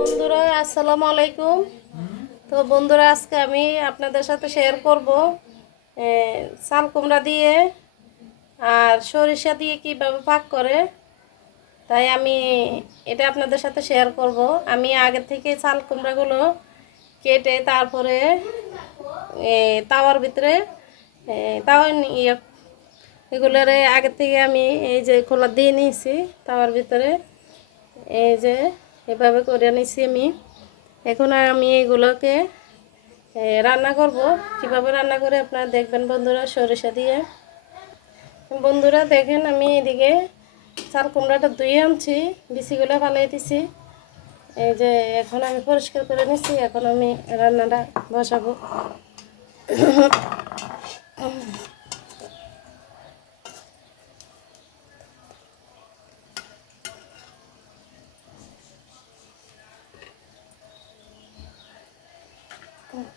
বন্ধুরা আসসালামু আলাইকুম। তো বন্ধুরা আজকে আমি আপনাদের সাথে শেয়ার করব চাল কুমড়া দিয়ে আর সরিষা দিয়ে কীভাবে পাক করে। তাই আমি এটা আপনাদের সাথে শেয়ার করব। আমি আগে থেকে চাল কুমড়াগুলো কেটে তারপরে তাওয়ার ভিতরে তাওয়া এগুলোরে আগে থেকে আমি এই যে খোলা দিয়ে নিয়েছি তাওয়ার ভিতরে, এই যে এভাবে করে নিয়েছি আমি। এখন আমি এগুলোকে রান্না করব। কিভাবে রান্না করে আপনারা দেখবেন বন্ধুরা, সরিষা দিয়ে। বন্ধুরা দেখেন, আমি এদিকে চাল কুমড়াটা ধুয়ে আনছি, বিচিগুলো ফালাই দিছি। এই যে এখন আমি পরিষ্কার করে নিচ্ছি। এখন আমি রান্নাটা বসাবো।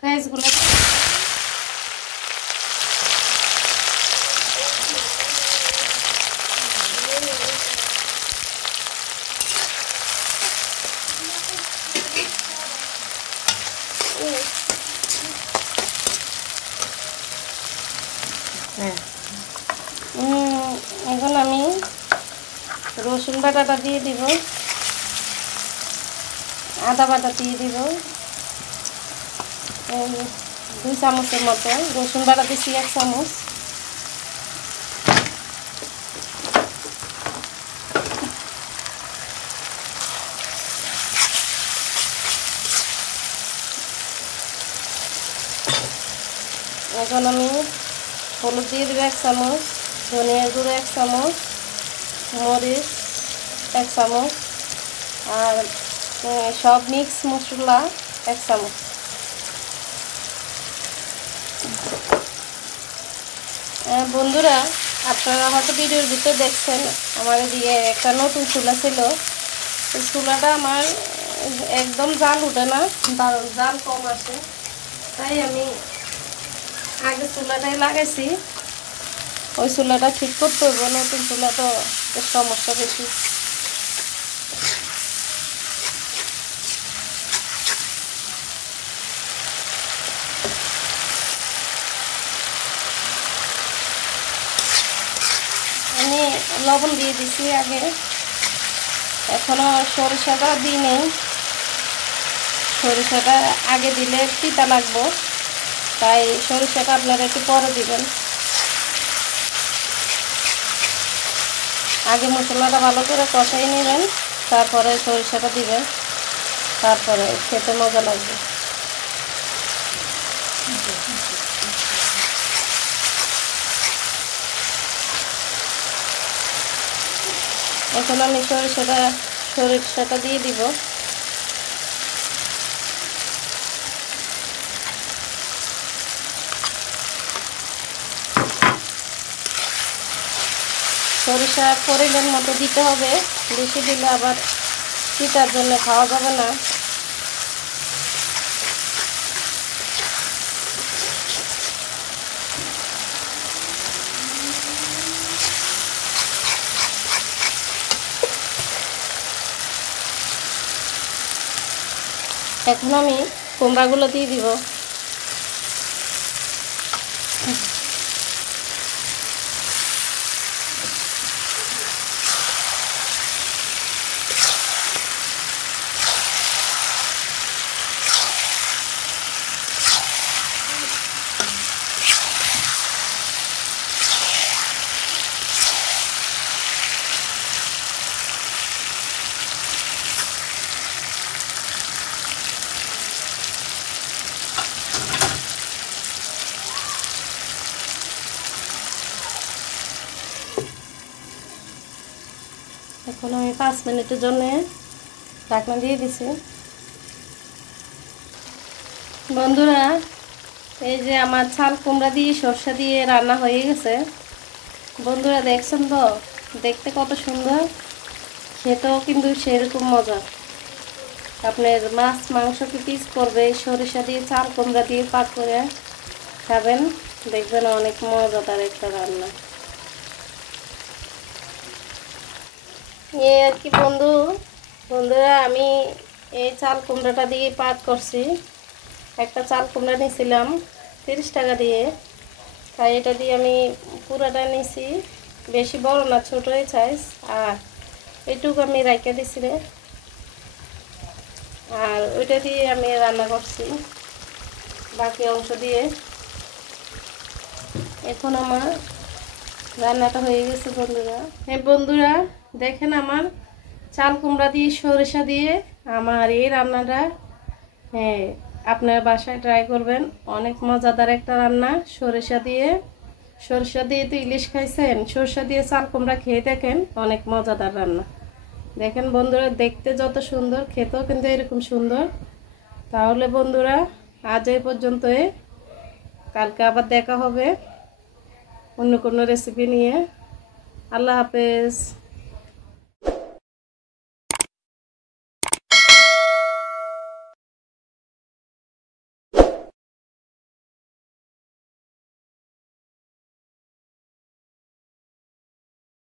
পেঁয়াজগুলো এখন আমি রসুন বাটাটা দিয়ে দিব, আদা বাটা দিয়ে দিব 2 চামচের মতো। রসুন বাটা দিচ্ছি 1 চামচ। এখন আমি হলুদ দিয়ে দিব 1 চামচ, ধনিয়ার গুঁড়ো 1 চামচ, মরিচ 1 চামচ, আর সব মিক্স মশলা 1 চামচ। বন্ধুরা আপনারা হয়তো ভিডিওর ভিতরে দেখছেন আমার এদিকে একটা নতুন চুলা ছিল। এই চুলাটা আমার একদম জাল উঠে না, জাল কম আসে। তাই আমি আগে চুলাটাই লাগাইছি। ওই চুলাটা ঠিক করতে হবে, নতুন চুলা তো সমস্যা বেশি। আমি লবণ দিয়ে দিছি আগে, এখনো সরিষাটা দিই নেই। সরিষাটা আগে দিলে তিতা লাগবো, তাই সরিষাটা আপনারা একটু পরে দিবেন। আগে মশলাটা ভালো করে কষাই নেবেন, তারপরে সরিষাটা দিবেন, তারপরে খেতে মজা লাগবে। এখন আমি সরিষাটা দিয়ে দিব। সরিষা পরিমাণ মতো দিতে হবে, বেশি দিলে আবার তিতার জন্য খাওয়া যাবে না। এখন আমি কুমড়াগুলো দিয়ে দিব। এখন আমি 5 মিনিটের জন্য ঢাকনা দিয়ে দিছি। বন্ধুরা এই যে আমার চাল কুমড়া দিয়ে সরষা দিয়ে রান্না হয়ে গেছে। বন্ধুরা দেখছেন তো, দেখতে কত সুন্দর, খেতেও কিন্তু সেরকম মজা। আপনার মাছ মাংস কি পিস করবে, সরিষা দিয়ে চাল কুমড়া দিয়ে পাক করে খাবেন, দেখবেন অনেক মজাদার একটা রান্না। এই আর কি বন্ধুরা, আমি এই চাল কুমড়াটা দিয়ে পাক করছি। একটা চাল কুমড়া নিয়েছিলাম 30 টাকা দিয়ে, তাই এটা দিয়ে আমি পুরাটা নিয়েছি। বেশি বড় না, ছোটোই সাইজ। আর এইটুকু আমি রাইখা দিছি রে, আর ওইটা দিয়ে আমি রান্না করছি বাকি অংশ দিয়ে। এখন আমার রান্নাটা হয়ে গেছে বন্ধুরা। হ্যাঁ বন্ধুরা, দেখেন আমার চাল কুমড়া দিয়ে সরিষা দিয়ে আমার এই রান্নাটা, হ্যাঁ আপনার বাসায় ট্রাই করবেন। অনেক মজাদার একটা রান্না। সরিষা দিয়ে তো ইলিশ খাইছেন, সরিষা দিয়ে চাল কুমড়া খেয়ে দেখেন, অনেক মজাদার রান্না। দেখেন বন্ধুরা, দেখতে যত সুন্দর, খেতেও কিন্তু এরকম সুন্দর। তাহলে বন্ধুরা, আজ এই পর্যন্তই। কালকে আবার দেখা হবে অন্য কোনো রেসিপি নিয়ে। আল্লাহ হাফেজ।